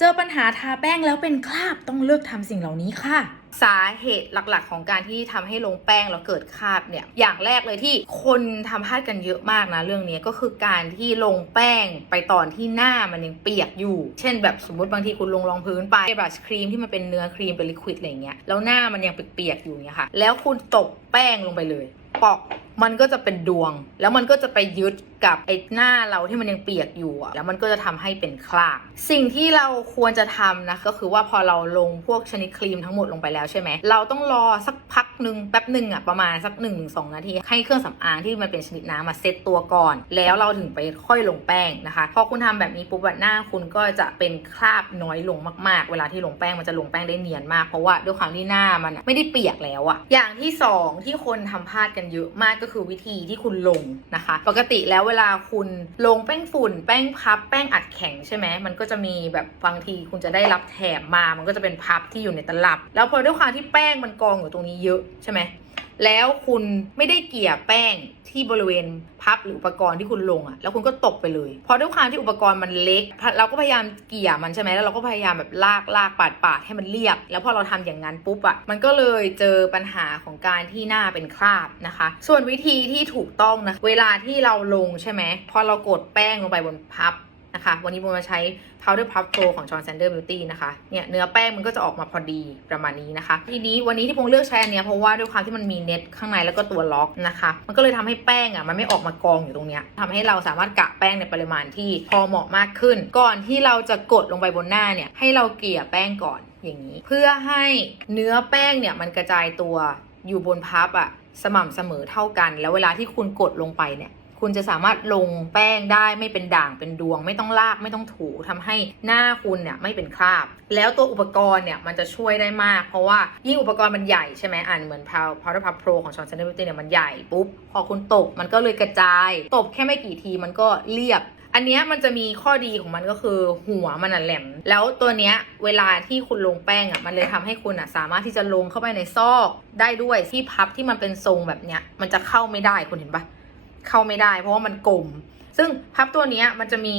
เจอปัญหาทาแป้งแล้วเป็นคราบต้องเลิกทำสิ่งเหล่านี้ค่ะ สาเหตุหลักๆ ของการที่ทำให้ลงแป้งแล้วเกิดคราบเนี่ยอย่างแรกเลยที่คนทำพลาดกันเยอะมากนะเรื่องนี้ก็คือการที่ลงแป้งไปตอนที่หน้ามันยังเปียกอยู่ เช่น แบบสมมติบางทีคุณลงรองพื้นไปบรัชครีมที่มันเป็นเนื้อครีมเป็นลิควิดอะไรเงี้ยแล้วหน้ามันยังเปียกๆอยู่เนี่ยค่ะ แล้วคุณตบแป้งลงไปเลยปอกมันก็จะเป็นดวง แล้วมันก็จะไปยึด กับไอ้หน้าเราที่มันยังเปียกอยู่อะแล้วมันก็จะทำให้เป็นคราบสิ่งที่เราควรจะทำนะก็คือว่าพอเราลงพวกชนิดครีมทั้งหมดลงไปแล้วใช่ไหมเราต้องรอสักพักหนึ่งแป๊บหนึ่งอะประมาณสัก1นถึงสนาทีให้เครื่องสำอางที่มันเป็นชนิดน้ำมาเซตตัวก่อน แล้วเราถึงไปค่อยลงแป้งนะคะพอคุณทำแบบนี้ปุ๊บหน้าคุณก็จะเป็นคราบน้อยลงมากๆ เวลาที่ลงแป้งมันจะลงแป้งได้เนียนมากเพราะว่าด้วยความที่หน้ามันไม่ได้เปียกแล้วอะอย่างที่สองที่คนทำพลาดกันเยอะมากก็คือวิธีที่คุณลงนะคะ ปกติแล้วเวลาคุณลงแป้งฝุ่น แป้งพับ แป้งอัดแข็งใช่ไหมมันก็จะมีแบบบางทีคุณจะได้รับแถมมา มันก็จะเป็นพับที่อยู่ในตลับ แล้วพอด้วยความที่แป้งมันกองอยู่ตรงนี้เยอะใช่ไหม แล้วคุณไม่ได้เกี่ยแป้งที่บริเวณพับหรืออุปกรณ์ที่คุณลงอะ่ะแล้วคุณก็ตกไปเลย เพราะด้วยความที่อุปกรณ์มันเล็ก เราก็พยายามเกี่ยมันใช่ไหมแล้วเราก็พยายามแบบลากลากปาดปาดให้มันเรียบ แล้วพอเราทำอย่างนั้นปุ๊บอะ่ะมันก็เลยเจอปัญหาของการที่หน้าเป็นคราบนะคะ ส่วนวิธีที่ถูกต้องนะ เวลาที่เราลงใช่ไหมพอเรากดแป้งลงไปบนพับ นะคะ วันนี้โมมาใช้ powder puff pro ของ John Sander Beauty นะคะ เนี่ยเนื้อแป้งมันก็จะออกมาพอดีประมาณนี้นะคะ ทีนี้วันนี้ที่พงเลือกใช้อันเนี้ยเพราะว่าด้วยความที่มันมีเน็ตข้างในแล้วก็ตัวล็อกนะคะ มันก็เลยทำให้แป้งอะมันไม่ออกมากองอยู่ตรงเนี้ยทำให้เราสามารถกะแป้งในปริมาณที่พอเหมาะมากขึ้น ก่อนที่เราจะกดลงไปบนหน้าเนี่ยให้เราเกลี่ยแป้งก่อนอย่างนี้ เพื่อให้เนื้อแป้งเนี่ยมันกระจายตัวอยู่บนพับอะสม่ำเสมอเท่ากัน แล้วเวลาที่คุณกดลงไปเนี่ย คุณจะสามารถลงแป้งได้ไม่เป็นด่างเป็นดวง ไม่ต้องลากไม่ต้องถูทำให้หน้าคุณเนี่ยไม่เป็นคราบ แล้วตัวอุปกรณ์เนี่ยมันจะช่วยได้มาก เพราะว่ายิ่งอุปกรณ์มันใหญ่ใช่ไหมอ่านเหมือน Pow Powder Puff Pro ของ John Sander Beauty เนี่ยมันใหญ่ปุ๊บพอคุณตบมันก็เลยกระจาย ตบแค่ไม่กี่ทีมันก็เรียบอันเนี้ยมันจะมีข้อดีของมันก็คือหัวมันอะแหลม แล้วตัวเนี้ยเวลาที่คุณลงแป้งอะมันเลยทำให้คุณอะสามารถที่จะลงเข้าไปในซอกได้ด้วยที่พับที่มันเป็นทรงแบบเนี้ยมันจะเข้าไม่ได้คุณเห็นปะ เข้าไม่ได้ เพราะว่ามันกลม ซึ่งพับตัวนี้มันจะมี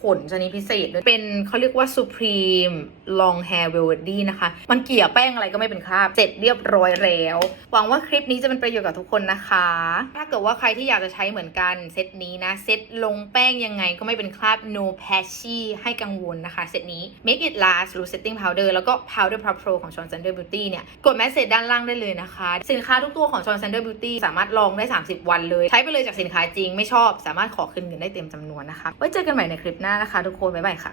ขนชนิดพิเศษด้วยเป็นเขาเรียกว่า Supreme Long Hair Velvety นะคะ มันเกลี่ยแป้งอะไรก็ไม่เป็นคราบ เสร็จเรียบร้อยแล้ว หวังว่าคลิปนี้จะเป็นประโยชน์กับทุกคนนะคะ ถ้าเกิดว่าใครที่อยากจะใช้เหมือนกันเซตนี้นะ เซตลงแป้งยังไงก็ไม่เป็นคราบ no patchy ให้กังวลนะคะ เซตนี้ Make it last หรือ setting powder แล้วก็ powder puff pro ของ John Sander Beauty เนี่ย กดแมสเซจด้านล่างได้เลยนะคะ สินค้าทุกตัวของ John Sander Beauty สามารถลองได้ 30 วันเลย ใช้ไปเลยจากสินค้าจริงไม่ชอบสามารถขอคืนเงินได้เต็มจำนวนนะคะ ไว้เจอกันใหม่ในคลิปหน้านะคะ ทุกคน บ๊ายบายค่ะ